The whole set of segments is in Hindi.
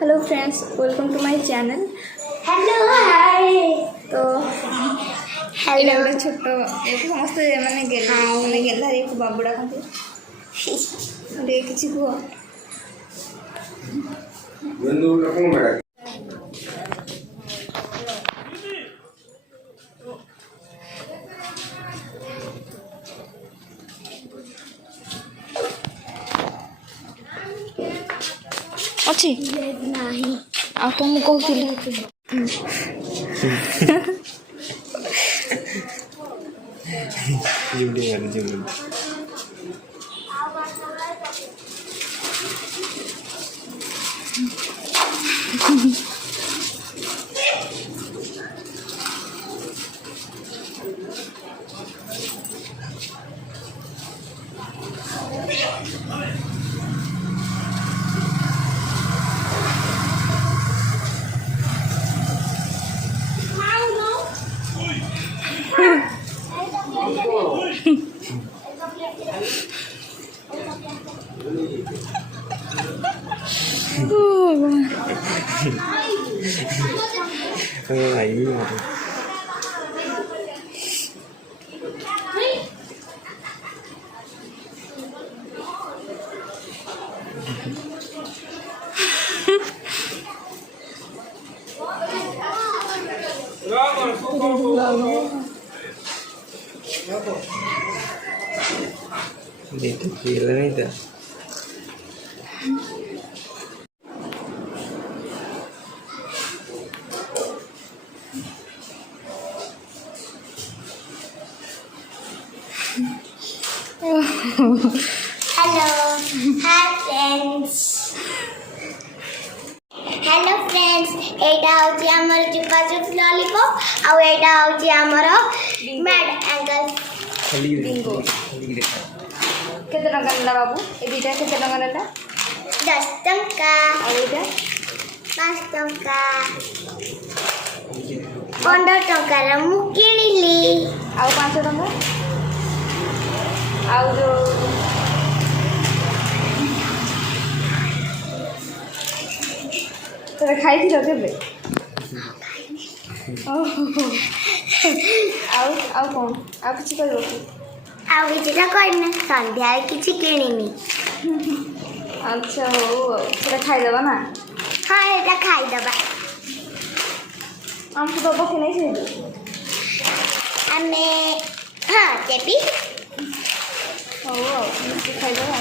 Hello friends, welcome to my channel. Hello hi तो हेलो ये छोट एक समस्त माने गेला एक बाबुड़ा कहते किसी कुह अच्छी नहीं आ तो मुझे कहती Itu film itu. Hello hi friends hello friends एटा होची हमर चुपा चुप लॉलीपॉप आ एटा होची हमर मैड एंगल बिंगो केते टंका नेला बाबू ए दुटा केते टंका नेला 10 टंका और एटा 5 टंका 15 टंका रे मु किनिली आ 5 टंका आ जो तेरे खाई थी केबे आउ कौन आ किसी करबो आ विचिटा करना संध्या किछि किनिनी अच्छा हो तेरे खाई देबा ना हां एटा खाई दबा हमको दबो कि नहीं छै हमें हां जेबी हो खाई देबा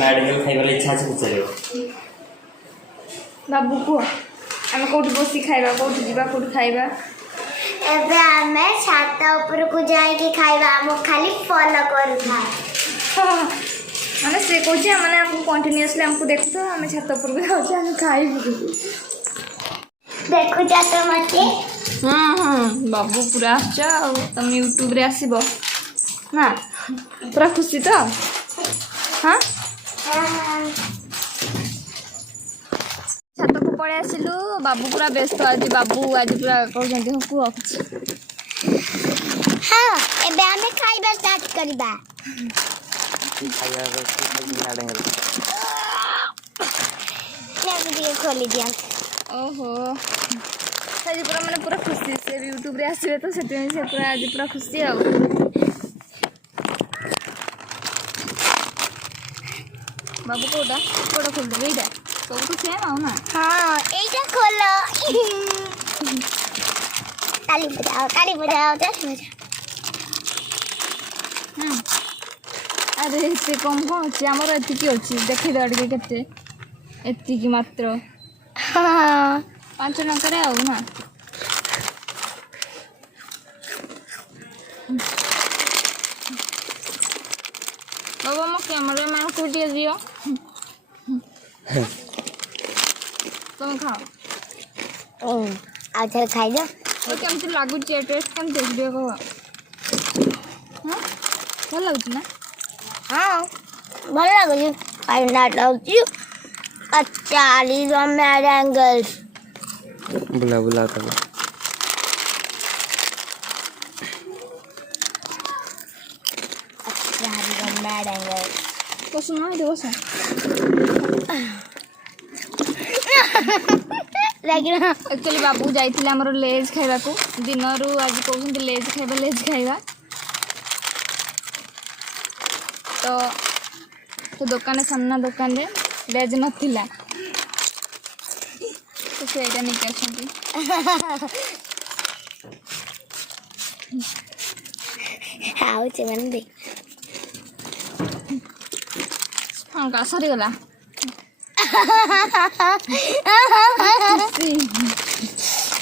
मेडिकल खाइबार इच्छा আছে পଚାরিও बाबू को आम कौट बसी खाइबा कौट जीवा कौट खाइबा एबे हमें छात ऊपर को जाए कि खाइबा हम खाली फॉलो करूथा माने से कहछे माने आपको कंटीन्यूअसली हमको देखतो हमें छात ऊपर को जाऊ हम खाइबू देखो जा तो मते बाबू पूरा आछा तुम यूट्यूब रे आसीबो ना पूरा खुशी तो हां छात को पड़े आसिलु बाबू पूरा व्यस्त आज बाबू आज पूरा कहउछन्ती हो कुह हां एबे हमें खाइबा स्टार्ट करबा ले वीडियो खोली दिया ओहो आज पूरा मैंने पूरा खुशी से यूट्यूब रे आसिबे तो सेते से पूरा आज पूरा खुशी आ बाबू कोडा कोडा खोल दे एटा सब तो सेम आउ ना हां एटा खोलो ताली बजाओ दस बजा अरे से कम कौन अच्छी आमर एतिकी अच्छी देखी दे टे केते एतिकी मात्र हां 5 टंका आउ ना बाबा मो कैमरा मैन को दिए दियो तुम खाओ आज खाइ दो तो केमती लागु टेस्ट केम देख दियो को हां भल लागु ना हां भल लागो आई नॉट लव यू अच्छा लीज ऑन मैड एंगल्स बुला बुला कर अच्छा लीज ऑन मैड एंगल्स तो सुनो ये देखो एक्चुअली बाबू जाइथिले हमर लेज खाइबा को दिनरु आज कहउछन लेज खाइबा तो दुकान सामना दुकान रे लेज नथिला तो सेटा निके अछंती हाउ चमन दे हां का सरी गला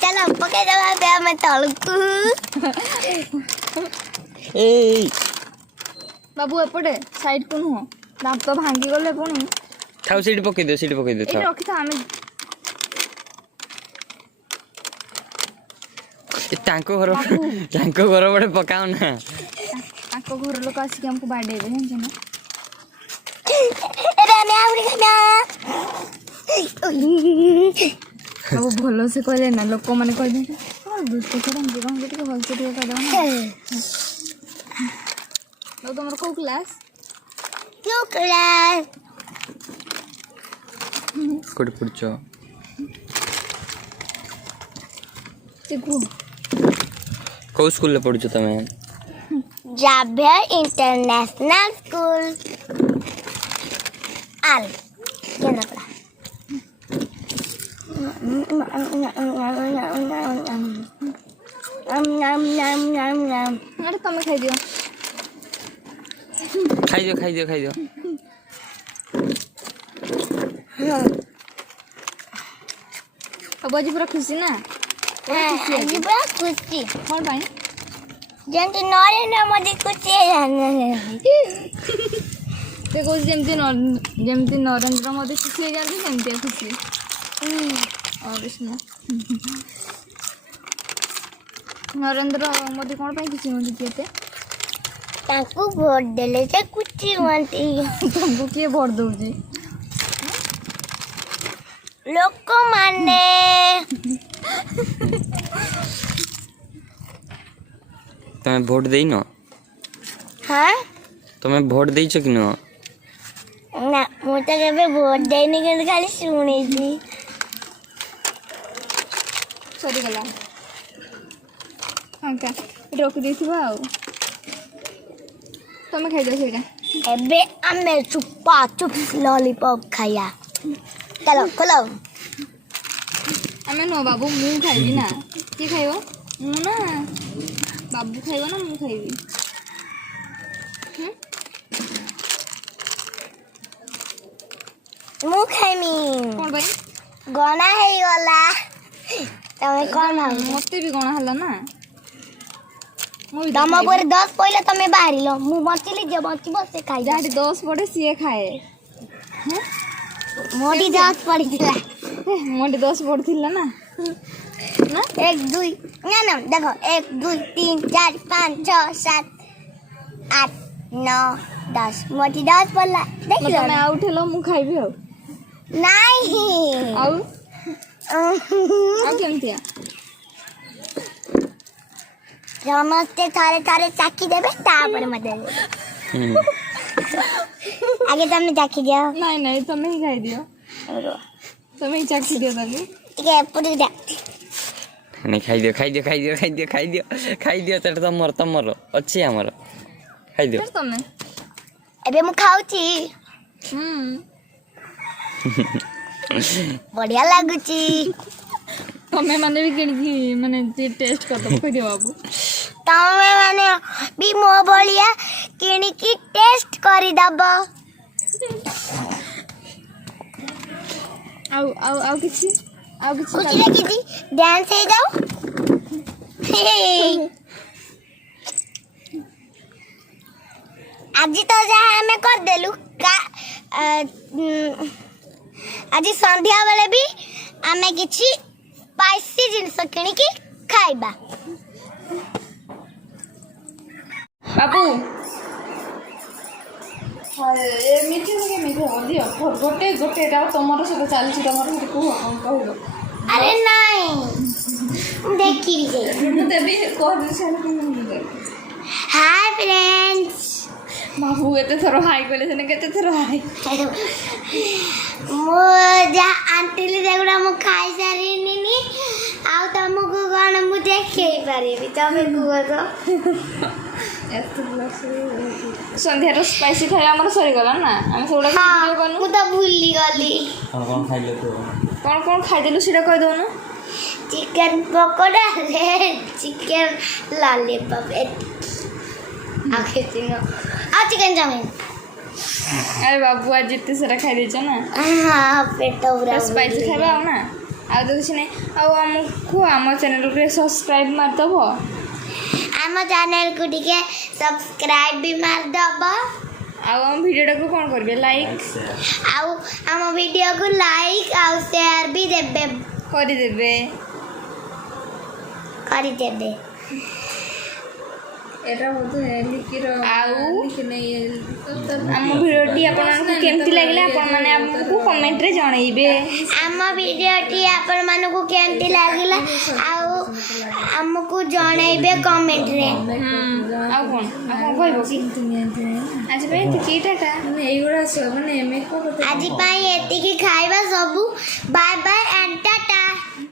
चलो पके दबा पे मैं तलकू ए बाबू एपटे साइड को नुह दांत तो भांगी गले पुणी थाउ सीट पके दो ये थाउ रखी था हमें तांको घर बड़े पकाओ ना आपको घर लोग आसिक हमको बाड़े दे हैं ना बाबू भलो से कहले ना लोक माने कह दे दुष्ट करम जीवन के भल से कह दो ना तो तुमर को क्लास कोड पुरचो चिकू को स्कूल ले पढुचो तमे जाभियर इंटरनेशनल स्कूल आल केंद्रापड़ा अरे तुम खाई दियो खाई दियो अब आज पूरा खुशी ना आज बड़ा खुशी कौन भाई जेंति नरेंद्र मोदी खुशी देखो जेमती नरेंद्र मोदी खुशी हो जाती सेमती खुशी और इसमें नरेंद्र मोदी कौन पाई खुशी होती कहते ताकू वोट देले से खुशी होती तुमको किए वोट दौजी लोक माने तमे वोट देई न हाँ तमे वोट देइछ कि न ना मु तो केबे वोट देनी के खाली सुनी थी सरी गला हाँ क्या रोक दी थी भाव तुम खाई दो सीटा एबे आमे चुप्पा चुप लॉलीपॉप खाया चलो खोलो आमे नो बाबू मु खाइबी ना की खाइबो मु ना बाबू खाइबो ना मु खाइबी मु खाइमी कौन भाई गना है वाला तमे कौन हो मते भी गणा हला ना मु तम पर 10 पहिले तमे बाहरी लो मु बचिली जे बचिबो से खाइ जा जाटी 10 पड़े सीए खाए मोदी 10 पड़िला मोटी 10 पड़थिला ना ना 1 2 ना ना देखो 1 2 3 4 5 6 7 8 9 10 मोटी 10 पड़ला देख लो मैं उठेलो मु खाइबी हो नहीं आउ केमतिया समस्ते थारे थारे चाकी देबे तापर मत देबे आगे तुमने चाकी दिया नहीं तुम ही खाई दियो तुम ही चाकी दियो ताली ठीक है पूरी दे नहीं खाई दियो तेरे तमर अच्छी हमर खाई दियो फिर तुम एबे मु खाउची बढ़िया लागुची तमे माने भी किणकी माने जे टेस्ट कर दो दियो बाबू तमे माने भी मो बढ़िया किणकी टेस्ट करी दबो आउ किछि कुछ ले किछि डांस हे जाओ आज तो जा हमें कर देलु का आज संध्या बेले भी आमे किछि स्पाइसी जिनिस किणकी खाइबा बाबू ए मिठी के मिठी हो दियो गोटे टा तमरो से चलछि तमरो से कहू अरे नहीं देखी रे मु देबी कह दे से हाय फ्रेंड्स बाबू एते थरो हाई कहले से केते थरो हाई मो जा ଆଣ୍ଟିଲି ସେଗୁଡ଼ା ମୁଁ ଖାଇସାରିନି ଆଉ ତମକୁ କ'ଣ ମୁଁ ଦେଖେଇ ପାରିବି ତମେ କୁହ ତ ସନ୍ଧ୍ୟାର ସ୍ପାଇସି ଖାଇବା ଆମର ସରିଗଲା ନା ଆମେ ସେଗୁଡ଼ା ଭିଡ଼ିଓ କଲୁ ମୁଁ ତ ଭୁଲିଗଲି କ'ଣ ଖାଇଲେ ତୁ କ'ଣ ଖାଇଦେଲୁ ସେଇଟା କହିଦେଉନୁ ଚିକେନ ପକୋଡ଼ା ଚିକେନ ଲଲିପପ୍ ଆଉ କିଛି ନୁହଁ ଆଉ ଚିକେନ ଚାଉମିନ ଆରେ ବାବୁ ଆଜି ଏତେ ସାରା ଖାଇଦେଇଛ ନା ହଁ ପେଟ ପୁରା ସ୍ପାଇସି ଖାଇବା ଆଉ ନା ଆଉ ତ କିଛି ନାହିଁ ଆଉ ଆମକୁ ଆମ ଚ୍ୟାନେଲକୁ ସବସ୍କ୍ରାଇବ୍ ମାରିଦେବ ଆମ ଚ୍ୟାନେଲକୁ ଟିକେ ସବସ୍କ୍ରାଇବ୍ ବି ମାରିଦେବ ଆଉ ଆମ ଭିଡ଼ିଓଟାକୁ କ'ଣ କରିବେ ଲାଇକ୍ ଆଉ ଆମ ଭିଡ଼ିଓକୁ ଲାଇକ୍ ଆଉ ସେୟାର ବି ଦେବେ କରିଦେବେ କରିଦେବେ ଆଉ ଆମ ଭିଡ଼ିଓଟି ଆପଣମାନଙ୍କୁ କେମିତି ଲାଗିଲା ଆପଣମାନେ ଆମକୁ କମେଣ୍ଟରେ ଜଣେଇବେ ଆମ ଭିଡ଼ିଓଟି ଆପଣମାନଙ୍କୁ କେମିତି ଲାଗିଲା ଆଉ ଆମକୁ ଜଣେଇବେ କମେଣ୍ଟରେ ଆଉ କ'ଣ କହିବ କି ଆଜି ପାଇଁ ଏତିକି ଟାଟା ଆଜି ପାଇଁ ଏତିକି ଖାଇବା ସବୁ ବାଏ ବାଏ ଆଣ୍ଡ ଟାଟା।